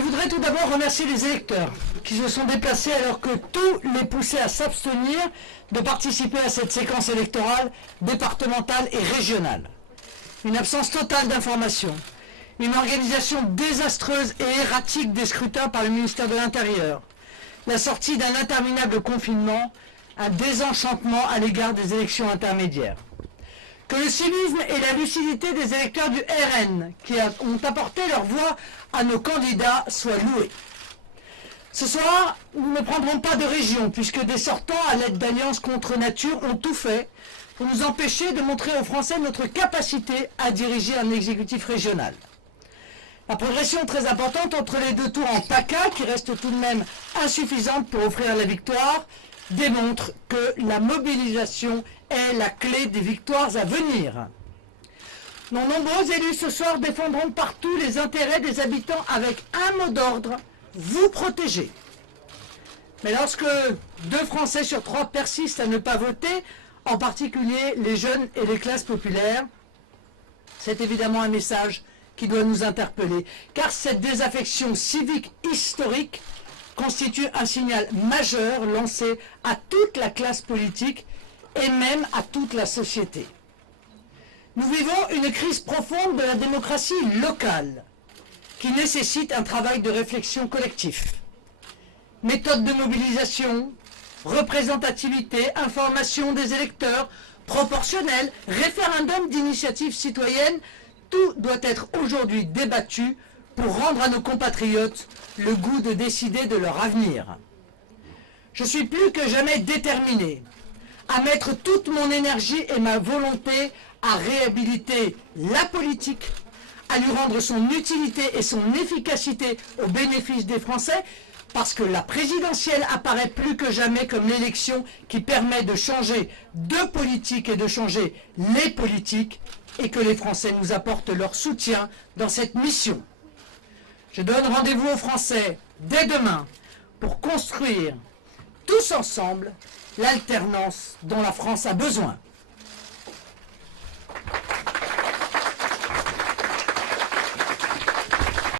Je voudrais tout d'abord remercier les électeurs qui se sont déplacés alors que tout les poussait à s'abstenir de participer à cette séquence électorale départementale et régionale. Une absence totale d'information, une organisation désastreuse et erratique des scrutins par le ministère de l'Intérieur, la sortie d'un interminable confinement, un désenchantement à l'égard des élections intermédiaires. Que le civisme et la lucidité des électeurs du RN qui ont apporté leur voix à nos candidats soient loués. Ce soir, nous ne prendrons pas de région puisque des sortants à l'aide d'alliances contre nature ont tout fait pour nous empêcher de montrer aux Français notre capacité à diriger un exécutif régional. La progression très importante entre les deux tours en PACA, qui reste tout de même insuffisante pour offrir la victoire, démontre que la mobilisation est la clé des victoires à venir. Nos nombreux élus ce soir défendront partout les intérêts des habitants avec un mot d'ordre, vous protéger. Mais lorsque 2 Français sur 3 persistent à ne pas voter, en particulier les jeunes et les classes populaires, c'est évidemment un message qui doit nous interpeller, car cette désaffection civique historique constitue un signal majeur lancé à toute la classe politique et même à toute la société. Nous vivons une crise profonde de la démocratie locale qui nécessite un travail de réflexion collectif. Méthode de mobilisation, représentativité, information des électeurs, proportionnel, référendum d'initiative citoyenne, tout doit être aujourd'hui débattu pour rendre à nos compatriotes le goût de décider de leur avenir. Je suis plus que jamais déterminé à mettre toute mon énergie et ma volonté à réhabiliter la politique, à lui rendre son utilité et son efficacité au bénéfice des Français, parce que la présidentielle apparaît plus que jamais comme l'élection qui permet de changer de politique et de changer les politiques, et que les Français nous apportent leur soutien dans cette mission. Je donne rendez-vous aux Français dès demain pour construire tous ensemble l'alternance dont la France a besoin.